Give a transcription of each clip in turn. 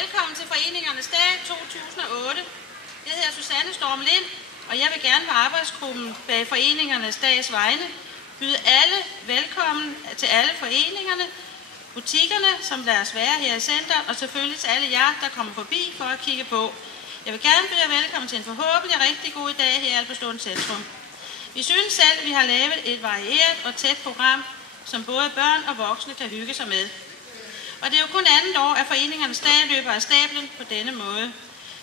velkommen til Foreningernes Dag 2008. Jeg hedder Susanne Storm Lind, og jeg vil gerne på arbejdsgruppen bag Foreningernes Dags vegne byde alle velkommen til alle foreningerne, butikkerne, som lader os være her i centret, og selvfølgelig til alle jer, der kommer forbi for at kigge på. Jeg vil gerne byde jer velkommen til en forhåbentlig rigtig god dag her i Albertslund Centrum. Vi synes selv, at vi har lavet et varieret og tæt program, som både børn og voksne kan hygge sig med. Og det er jo kun andet år, at Foreningernes Dag løber af stablen på denne måde.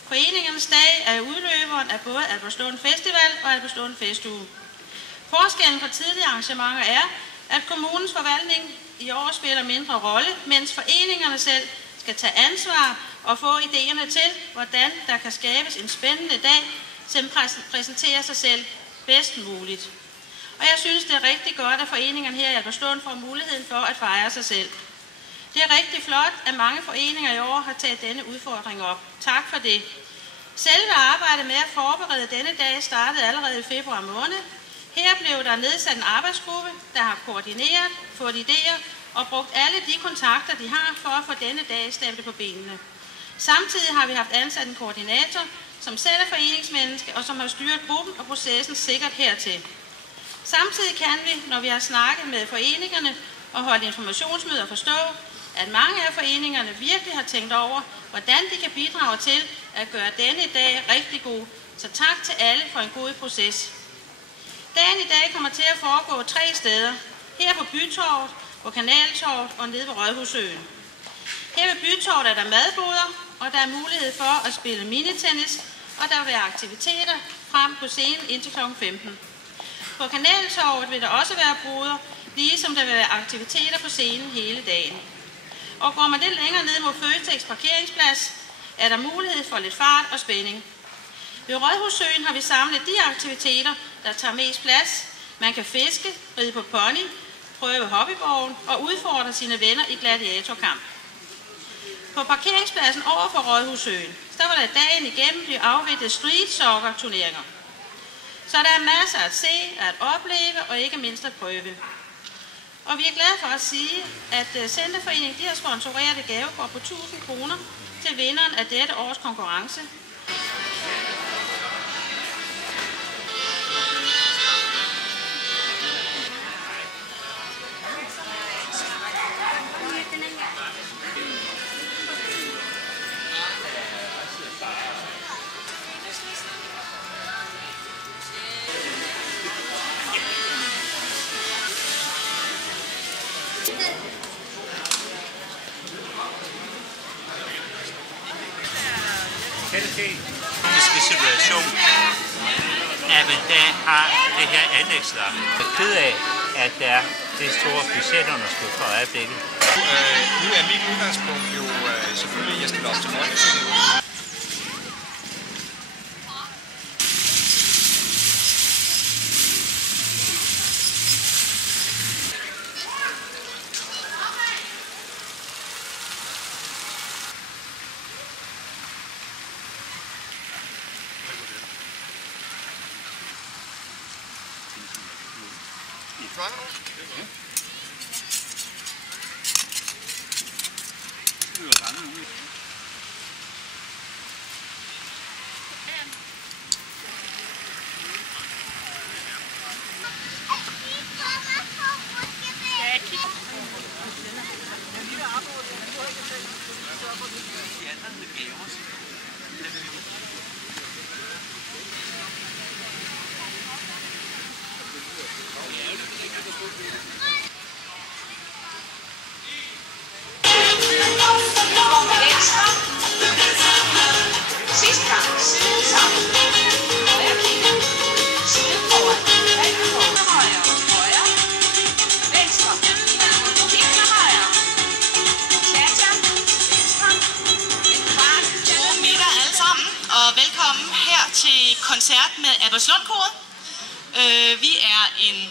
Foreningernes Dag er udløberen af både Albertslund Festival og Albertslund Festuge. Forskellen fra tidligere arrangementer er, at kommunens forvaltning i år spiller mindre rolle, mens foreningerne selv skal tage ansvar og få idéerne til, hvordan der kan skabes en spændende dag, som præsenterer sig selv bedst muligt. Og jeg synes, det er rigtig godt, at foreningerne her i Albertslund får muligheden for at fejre sig selv. Det er rigtig flot, at mange foreninger i år har taget denne udfordring op. Tak for det. Selve arbejdet med at forberede denne dag startede allerede i februar måned. Her blev der nedsat en arbejdsgruppe, der har koordineret, fået idéer og brugt alle de kontakter, de har for at få denne dag stablet på benene. Samtidig har vi haft ansat en koordinator, som selv er foreningsmenneske og som har styret gruppen og processen sikkert hertil. Samtidig kan vi, når vi har snakket med foreningerne og holdt informationsmøder, forstå, at mange af foreningerne virkelig har tænkt over, hvordan de kan bidrage til at gøre denne dag rigtig god. Så tak til alle for en god proces. Dagen i dag kommer til at foregå 3 steder. Her på Bytorvet, på Kanaltorvet og nede ved Rådhusøen. Her ved Bytorvet er der madboder, og der er mulighed for at spille minitennis, og der vil være aktiviteter frem på scenen indtil kl. 15. På Kanaltorvet vil der også være boder, ligesom der vil være aktiviteter på scenen hele dagen. Og går man lidt længere ned mod Føtex parkeringsplads, er der mulighed for lidt fart og spænding. Ved Rådhusøen har vi samlet de aktiviteter, der tager mest plads. Man kan fiske, ride på pony, prøve hobbyborgen og udfordre sine venner i gladiatorkamp. På parkeringspladsen over for Rådhusøen, der vil der dagen igennem blive afviklet street soccer turneringer. Så der er masser at se, at opleve og ikke mindst at prøve. Og vi er glade for at sige, at Centerforeningen har sponsoreret et gavekort på 1000 kroner til vinderen af dette års konkurrence. Den situation, at man der har det her anlægslag. Jeg er ked af, at der er det store budgetunderskud for øjeblikket. Nu er mit udgangspunkt jo selvfølgelig, at jeg stiller os til Folketinget. Koncert med Albertslund-koret. Vi er en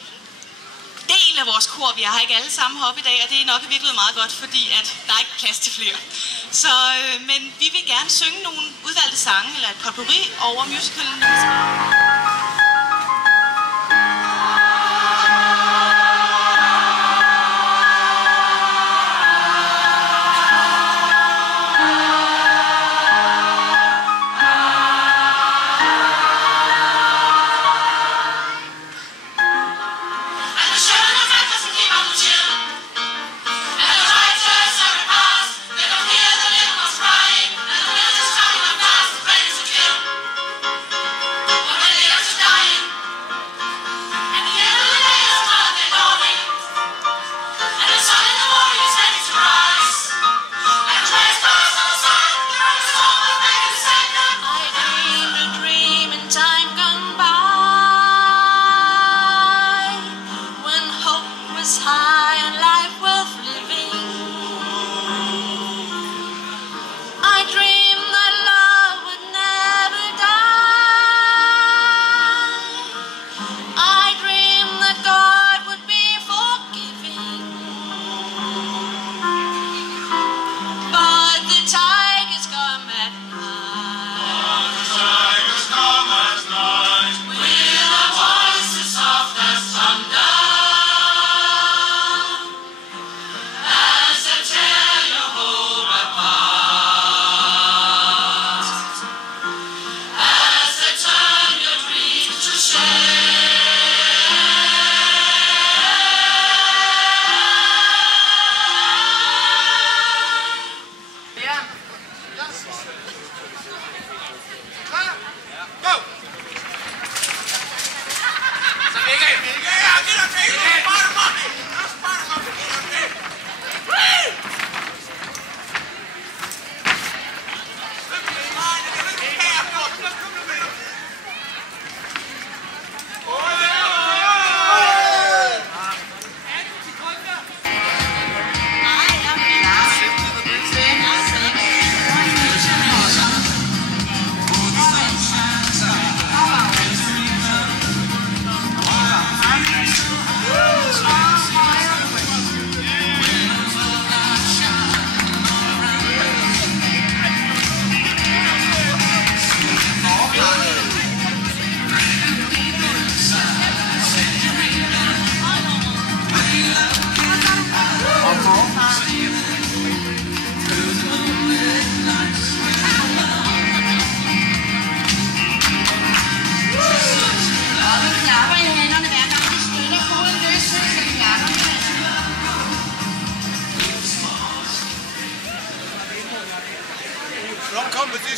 del af vores kor. Vi har ikke alle sammen heroppe i dag, og det er nok virkelig meget godt, fordi at der er ikke plads til flere. Så, men vi vil gerne synge nogle udvalgte sange, eller et potpourri over musicalen.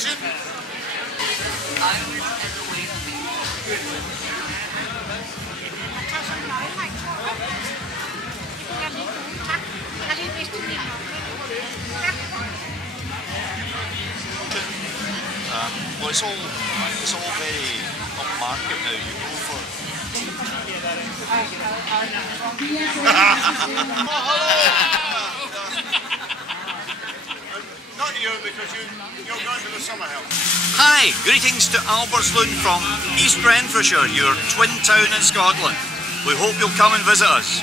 station. Well, it's all very upmarket now. You go for. Not you, because you're going to the summer house. Hi, greetings to Albertslund from East Renfrewshire, your twin town in Scotland. We hope you'll come and visit us.